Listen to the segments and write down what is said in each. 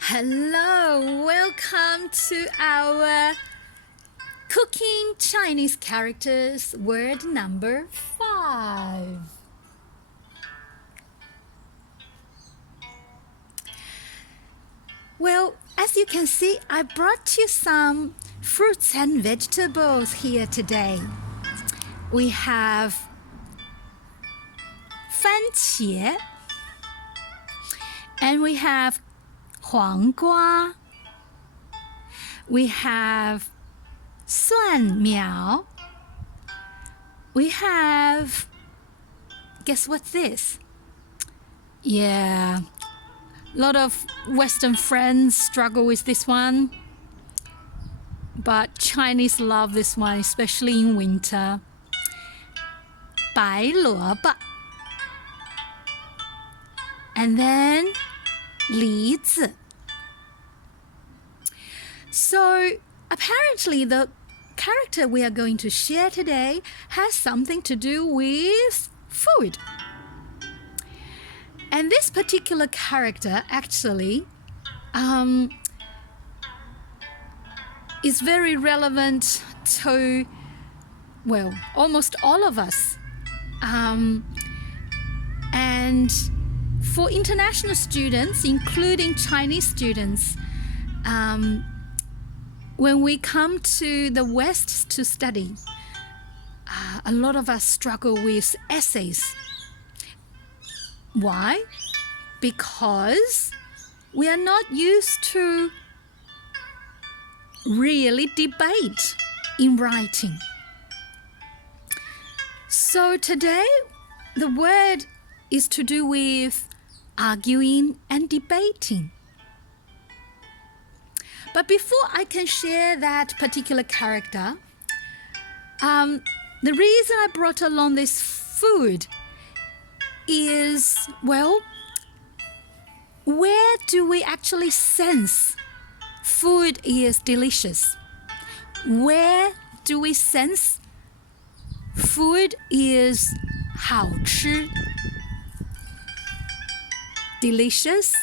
Hello, welcome to our Cooking Chinese Characters word number 5. Well, as you can see, I brought you some fruits and vegetables here today. We have 番茄 and we have 黄瓜 we have 蒜苗 we have, guess what's this? Yeah, a lot of Western friends struggle with this one, but Chinese love this one, especially in winter. 白萝卜 and then 梨子 So apparently the character we are going to share today has something to do with food. And this particular character actually is very relevant to, well, almost all of us. And for international students, including Chinese students, when we come to the West to study, a lot of us struggle with essays. Why? Because we are not used to really debate in writing. So today, the word is to do with arguing and debating. But before I can share that particular character, the reason I brought along this food is, well, where do we actually sense food is delicious? Where do we sense food is 好吃? Delicious,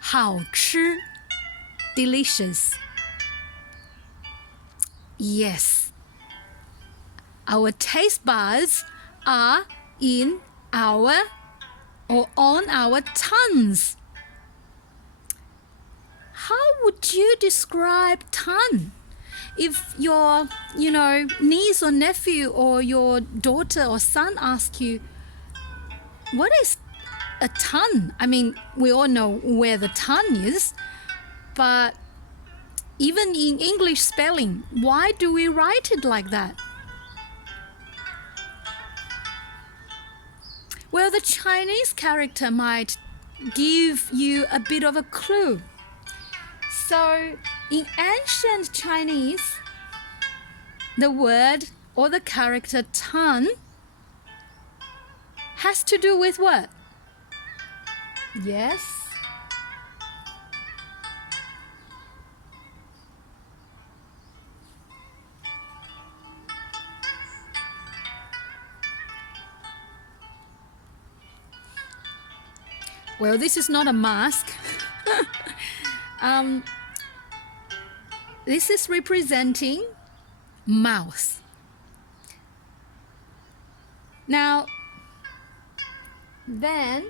好吃 delicious. Yes, our taste buds are in our or on our tongues. How would you describe tongue? If your, niece or nephew or your daughter or son ask you, what is a tongue? I mean, we all know where the tongue is, but even in English spelling, why do we write it like that? Well, the Chinese character might give you a bit of a clue. So, in ancient Chinese, the word or the character tongue has to do with what? Yes? Well, this is not a mask. This is representing mouth. Now, then,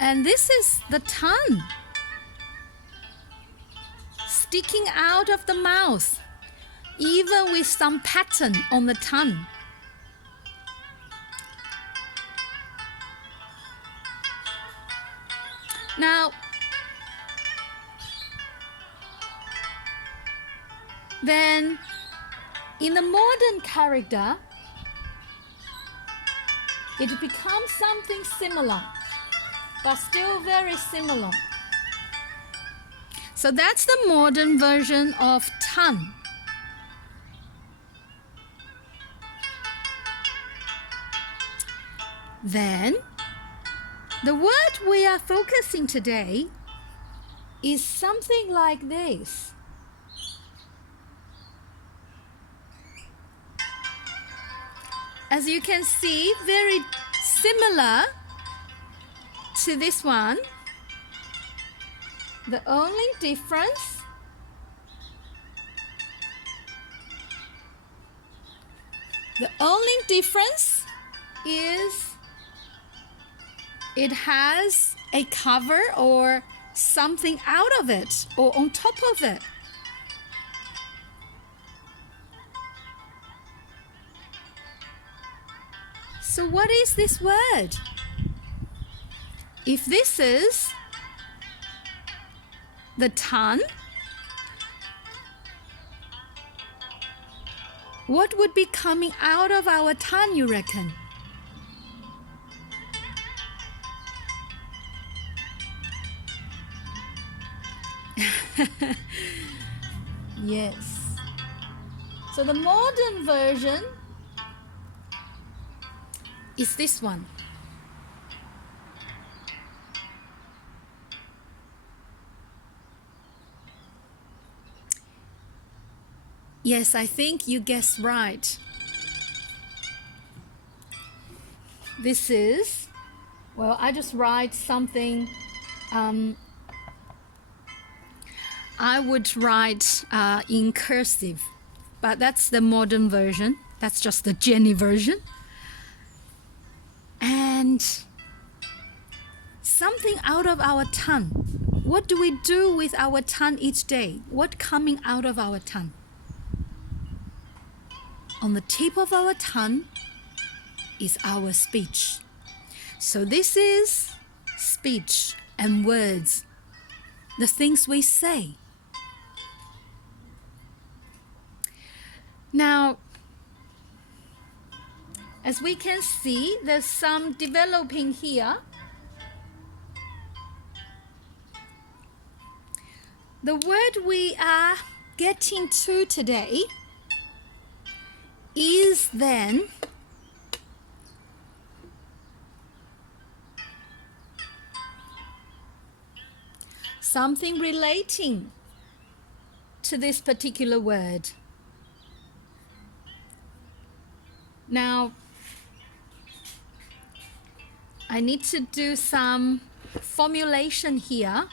and this is the tongue sticking out of the mouth, even with some pattern on the tongue. Now, then in the modern character, it becomes something similar, but still very similar. So that's the modern version of tongue. Then, the word we are focusing today is something like this. as you can see, very similar to this one. The only difference is it has a cover or something out of it or on top of it. So what is this word? If this is the tongue, what would be coming out of our tongue, you reckon? Yes. So the modern version is this one. Yes, I think you guessed right. This is, well, I just write something. I would write in cursive, but that's the modern version. That's just the Jenny version. And something out of our tongue. What do we do with our tongue each day? What coming out of our tongue? On the tip of our tongue is our speech. So this is speech and words, the things we say. Now, as we can see, there's some developing here. The word we are getting to today is then something relating to this particular word. Now, I need to do some formulation here.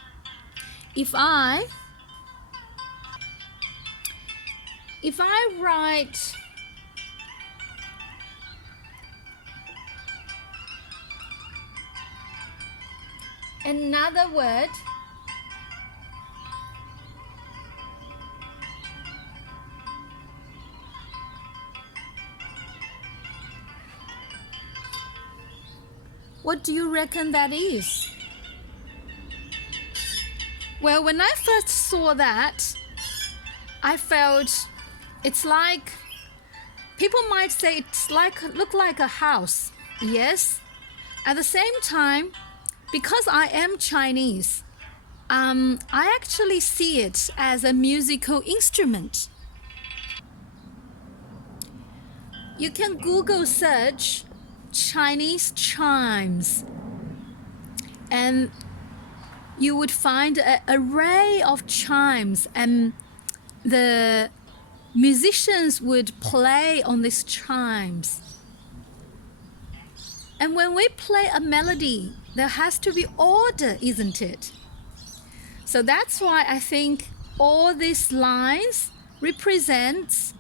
If I write another word, what do you reckon that is? Well, when I first saw that, I felt it's like, people might say it's like, look like a house. Yes. At the same time, because I am Chinese, I actually see it as a musical instrument. You can Google search Chinese chimes, and you would find an array of chimes, and the musicians would play on these chimes. And when we play a melody, there has to be order, isn't it? So that's why I think all these lines represents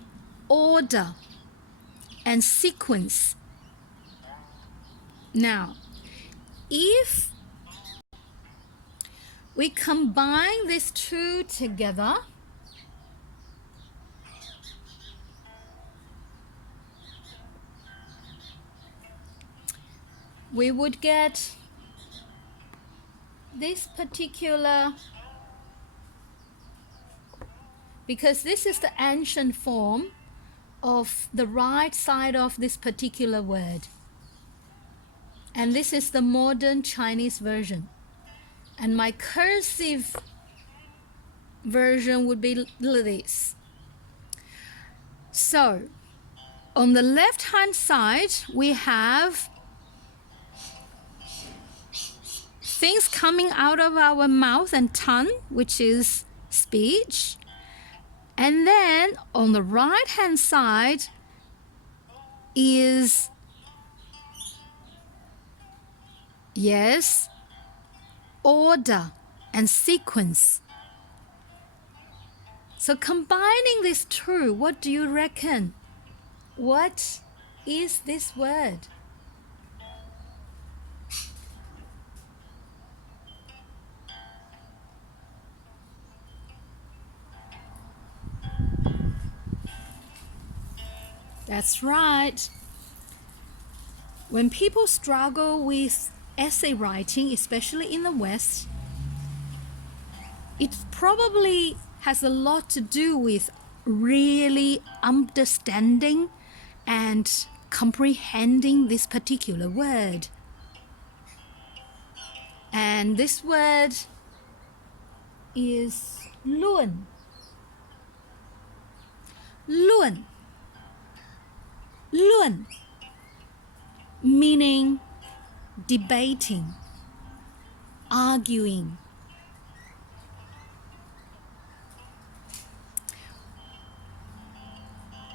order and sequence. Now, if we combine these two together, we would get this particular, because this is the ancient form of the right side of this particular word. And this is the modern Chinese version. And my cursive version would be this. So, on the left-hand side, we have things coming out of our mouth and tongue, which is speech. And then on the right-hand side is, yes, order and sequence. So combining these two, what do you reckon? What is this word? That's right. When people struggle with essay writing, especially in the West, it probably has a lot to do with really understanding and comprehending this particular word. And this word is 论. 论 论 meaning debating, arguing.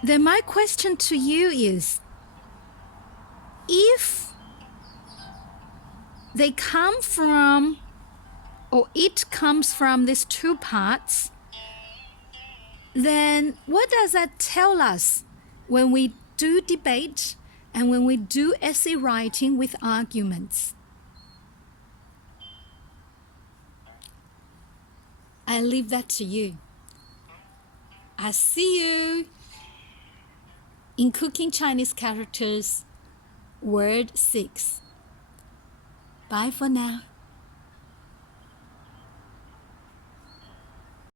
Then my question to you is, if they come from, or it comes from these two parts, then what does that tell us when we do debate and when we do essay writing with arguments? I leave that to you. I'll see you in Cooking Chinese Characters, Word 6. Bye for now.